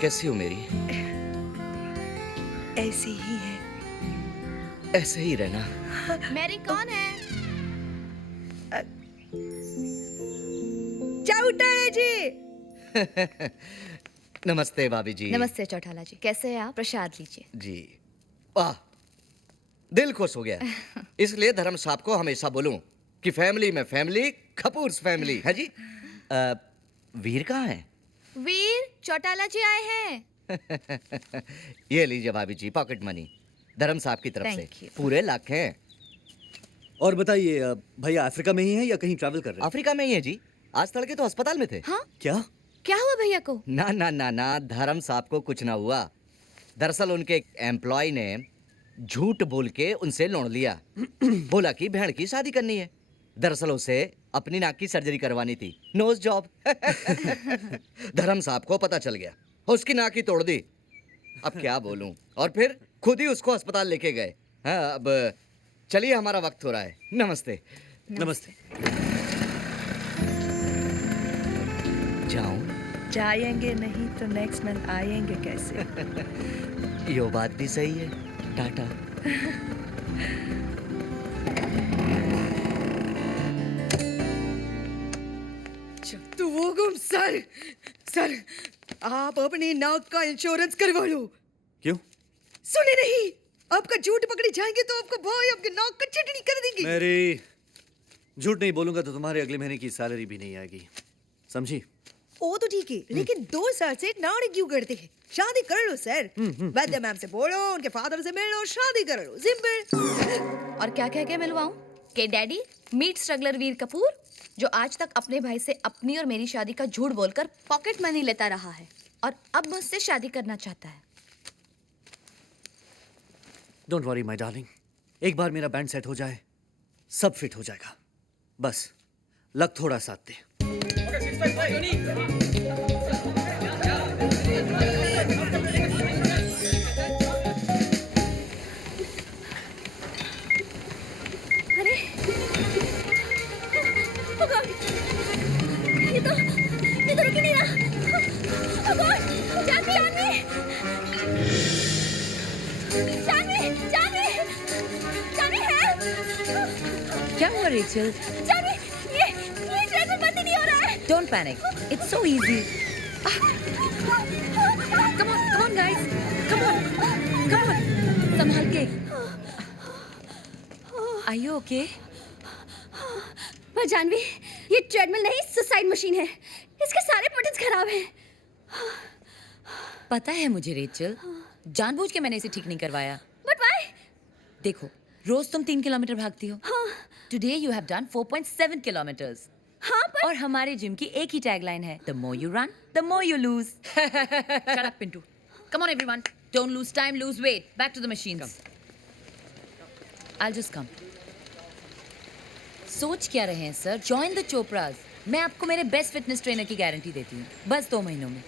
कैसी हो मेरी? ऐसी ही है। ऐसे ही रहना। मैरी कौन है? चौटाला जी। नमस्ते भाभी जी। नमस्ते चौटाला जी, कैसे हैं आप? प्रसाद लीजिए। जी। वाह, दिल खुश हो गया। इसलिए धर्म साहब को हमेशा बोलूं कि फैमिली में फैमिली, कपूर्स फैमिली है जी। वीर कहाँ है? वीर, चौटाला जी आए हैं। ये लीजिए भाभी जी, पॉकेट मनी धर्म साहब की तरफ Thank से you. पूरे लाख हैं। और बताइए भैया अफ्रीका में ही है या कहीं ट्रैवल कर रहे हैं? अफ्रीका में ही है जी। आज तड़के तो अस्पताल में थे। हाँ? क्या? क्या हुआ भैया को? ना ना ना ना, धर्म साहब को कुछ ना हुआ। दरअसल उनके एक एम्प्लॉय ने झूठ बोल के उनसे लोन लिया। बोला कि बहन की शादी करनी है। दरअसल उसे अपनी नाक की सर्जरी करवानी थी, नोज जॉब। धर्म साहब को पता चल गया, उसकी नाक ही तोड़ दी। अब क्या बोलूं, और फिर खुद ही उसको अस्पताल लेके गए। हाँ, अब चलिए, हमारा वक्त हो रहा है। नमस्ते। नमस्ते। जाऊं? जाएंगे नहीं तो नेक्स्ट मंथ आएंगे कैसे? यो बात भी सही है। टाटा। तो वो गुम सर, सर आप अपनी नाक का इंश्योरेंस करवा लो। क्यों? सुने नहीं, आपका झूठ पकड़े जाएंगे तो आपका भाई आपकी नाक का चटनी कर देंगे। मेरी झूठ नहीं बोलूंगा तो तुम्हारे अगले महीने की सैलरी भी नहीं आएगी, समझी? वो तो ठीक है, लेकिन 2 साल से नाटक क्यों करते हैं? शादी कर लो सर। वैद्य मैम से बोलो, उनके फादर से मिल लो, शादी कर लो, सिंपल। और क्या कह के मिलवाऊं? के डैडी मीट स्ट्रगलर वीर कपूर, जो आज तक अपने भाई से अपनी और मेरी शादी का झूठ बोलकर पॉकेट मनी लेता रहा है और अब मुझसे शादी करना चाहता है। डोंट वरी माय डार्लिंग, एक बार मेरा बैंड सेट हो जाए सब फिट हो जाएगा। बस लक थोड़ा साथ दे। अरे oh God! ये तो रुक ही नहीं रहा। Oh God! जानवी, help! क्या हुआ रेचल? जानवी, ये ट्रेन में बंद ही नहीं हो रहा है। Don't panic. It's so easy. Come on, guys. Come on. संभाल के. Are you okay? पर जानवी, ये ट्रेडमिल नहीं, सुसाइड मशीन है। इसके सारे बटन्स खराब हैं। पता है मुझे रेचल, जानबूझ के मैंने इसे ठीक नहीं करवाया। But why? देखो, रोज तुम 3 किलोमीटर भागती हो। Today you have done 4.7 kilometers. हाँ, पर और हमारे जिम की एक ही टैगलाइन है, The more you run, the more you lose. Shut up, Pintu. Come on, everyone. Don't lose time, lose weight. Back to the machines. I'll just come. सोच क्या रहे हैं सर? Join the Chopras. मैं आपको मेरे best fitness trainer की guarantee देती हूँ, बस 2 महीनों में।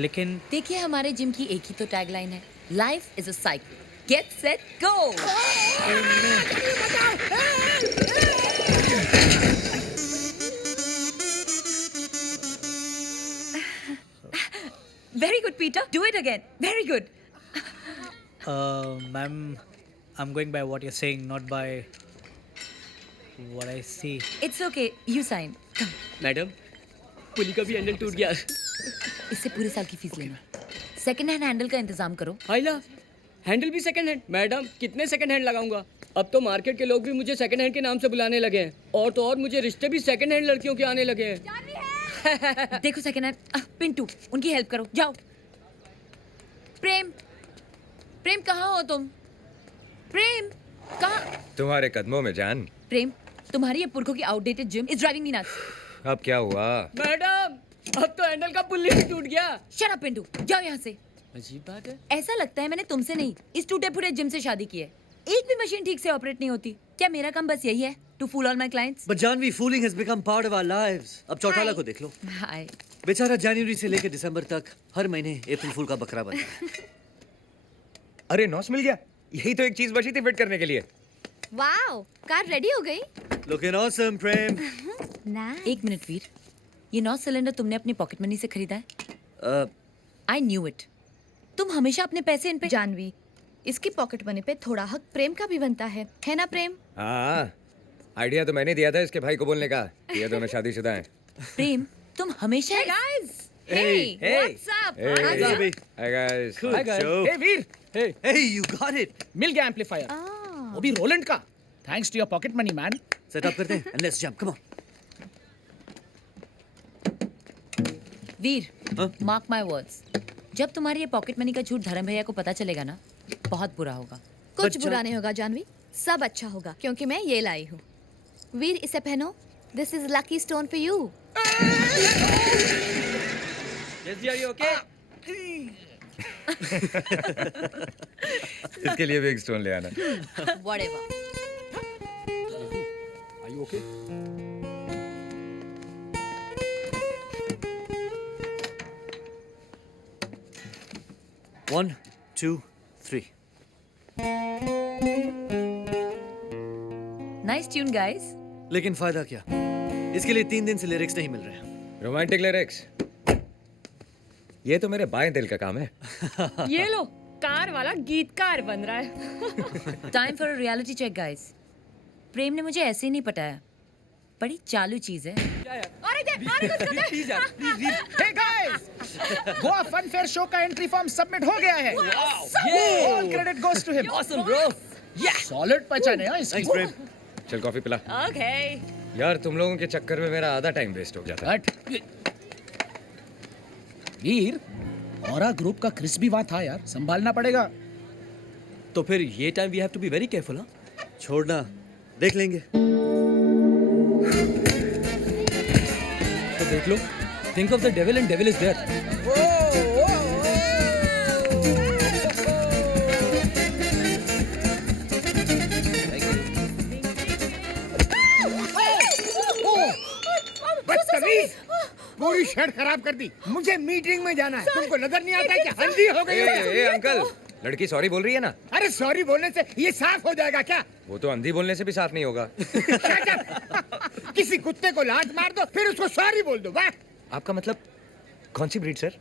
लेकिन देखिए, हमारे जिम की एक ही तो टैगलाइन है, life is a cycle, get set go. Very good, Peter. Do it again. Very good. Ma'am, I'm going by what you're saying, not by what I see. It's okay. You sign. Come. Madam, pulley का भी handle टूट गया। इससे पूरे साल की fees लेना। Second hand handle का इंतजाम करो। हाइला, हैंडल भी सेकंड हैंड? मैडम, कितने सेकंड हैंड लगाऊंगा? अब तो मार्केट के लोग भी मुझे सेकंड हैंड के नाम से बुलाने लगे हैं, और तो और मुझे रिश्ते भी सेकंड हैंड लड़कियों के आने लगे हैं। देखो सेकंड हैंड, पिंटू, उनकी हेल्प करो, जाओ। प्रेम, प्रेम कहाँ हो तुम? प्रेम, कहाँ? तुम्हारे कदमों में जान। प्रेम, तुम्हारी ये पुरखों की outdated gym is driving me nuts. अब क्या हुआ? मैडम, अब तो हैंडल का पुल्ली भी टूट गया। शट अप पिंटू, जाओ यहाँ से। अजीब बात है। ऐसा लगता है मैंने तुमसे नहीं, इस टूटे फूटे जिम से शादी की है। एक भी मशीन ठीक से ऑपरेट नहीं होती। क्या मेरा काम बस यही है, to fool all my clients? But Janvi, fooling has become part of our lives. अब चौटाला को देख लो, हाय। बेचारा जनवरी से लेकर दिसंबर तक हर महीने अप्रैल फूल का बकरा बनता है। अरे नॉस मिल गया, यही तो एक चीज बची थी फिट करने के लिए। वाओ, कार रेडी हो गई। Looking awesome, प्रेम। नाइस। एक मिनट वीर, ये 9 सिलेंडर तुमने अपनी पॉकेट मनी से खरीदा है? I knew it. तुम हमेशा अपने पैसे इन पे जानवी, इसकी पॉकेट मनी पे थोड़ा हक प्रेम का भी बनता है ना प्रेम? हाँ, आइडिया तो मैंने दिया था इसके भाई को बोलने का। ये दोनों शादीशुदा हैं। प्रेम, तुम हमेशा Hey, what's up? Hey guys. Hi guys. Hey, Veer. Hey, Hey, you got it. मिल गया एम्पलीफायर। वो भी रोलैंड का। Thanks to your pocket money, man. Set up करते हैं and let's jump. Come on. वीर, हाँ? मार्क माय वर्ड्स, जब तुम्हारी ये पॉकेट मनी का झूठ धर्म भैया को पता चलेगा ना, बहुत बुरा होगा। कुछ बुरा नहीं होगा जानवी, सब अच्छा होगा क्योंकि मैं ये लाई हूँ। वीर, इसे पहनो। This is lucky stone for you. इसके लिए भी एक स्टोन ले आना। Whatever. Are you okay? One, two, three. Nice tune, guys. लेकिन फायदा क्या? इसके लिए 3 दिन से लिरिक्स नहीं मिल रहे हैं। Romantic lyrics. ये तो मेरे बाएं दिल का काम है। ये लो, कार वाला गीतकार बन रहा है। Time for a reality check, guys. प्रेम ने मुझे ऐसे ही नहीं पटाया, बड़ी चालू चीज है। Hey guys, Goa fun fair show का एंट्री फॉर्म सबमिट हो गया है। All credit goes to him. Awesome, bro. Solid पहचान है इसकी। Thanks, प्रेम। चल कॉफी पिला। Okay. यार तुम लोगों के चक्कर में मेरा आधा टाइम वेस्ट हो जाता है। हट। वीर, औरा ग्रुप का क्रिस भी वहाँ था यार, संभालना पड़ेगा। तो फिर ये time we have to be very careful, हाँ? छोड़ना, देख लेंगे। तो देख लो। Think of the devil and devil is there. बदतमीज, पूरी शर्ट खराब कर दी। मुझे मीटिंग में जाना है। तुमको नजर नहीं आता क्या हल्दी हो गई है? ए अंकल, लड़की सॉरी बोल रही है ना? अरे सॉरी बोलने से ये साफ हो जाएगा क्या? वो तो अंधी बोलने से भी साफ नहीं होगा। Shut up! किसी कुत्ते को लात मार दो फिर उसको सॉरी बोल दो। वाह! आपका मतलब कौन सी breed sir?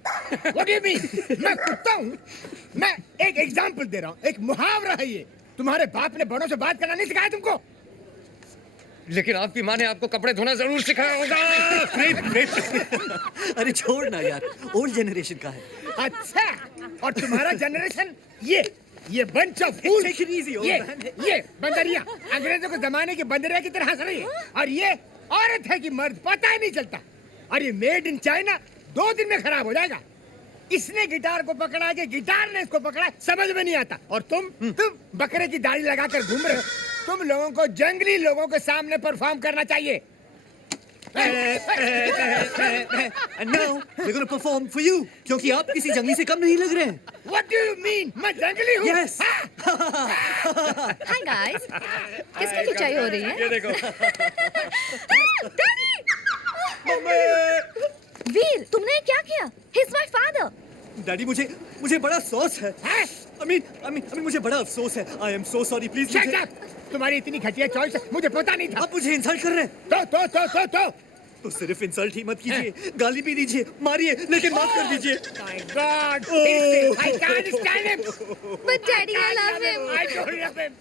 What do you mean? मैं कुत्ता हूँ? मैं एक एग्जाम्पल दे रहा हूँ, एक मुहावरा है ये। तुम्हारे बाप ने बड़ों से बात करना नहीं सिखाया तुमको? लेकिन आपकी माँ ने आपको कपड़े धोना जरूर सिखाया होगा। अरे छोड़ ना यार, ओल्ड जनरेशन का है। अच्छा, और तुम्हारा जनरेशन ये bunch of fool. Take it easy, old man. ये बंदरिया अंग्रेजों के जमाने की बंदरिया की तरह हंस रही है। और ये औरत है कि मर्द पता ही नहीं चलता। और ये मेड इन चाइना 2 दिन में खराब हो जाएगा। इसने गिटार को पकड़ा के गिटार ने इसको पकड़ा, समझ में नहीं आता। और तुम बकरे की दाढ़ी लगाकर घूम रहे हो। तुम लोगों को जंगली लोगों के सामने परफॉर्म करना चाहिए। And now we're going to perform for you, क्योंकि आप किसी जंगली से कम नहीं लग रहे हैं। What do you mean? मैं जंगली हूँ? Yes. हाय गाइस, किसकी खिंचाई हो रही है? ये देखो। वीर, तुमने क्या किया? He is my father. Daddy, मुझे बड़ा अफसोस है। I mean, मुझे बड़ा अफसोस है। I am so sorry, please। Shut up! तुम्हारी इतनी घटिया चॉइस मुझे पता नहीं था। आप मुझे इंसल्ट कर रहे हैं। तो तो सिर्फ इंसल्ट ही मत कीजिए, गाली भी दीजिए, मारिए, लेकिन माफ कर दीजिए। My God! I can't stand him. But daddy, I love him. I don't love him.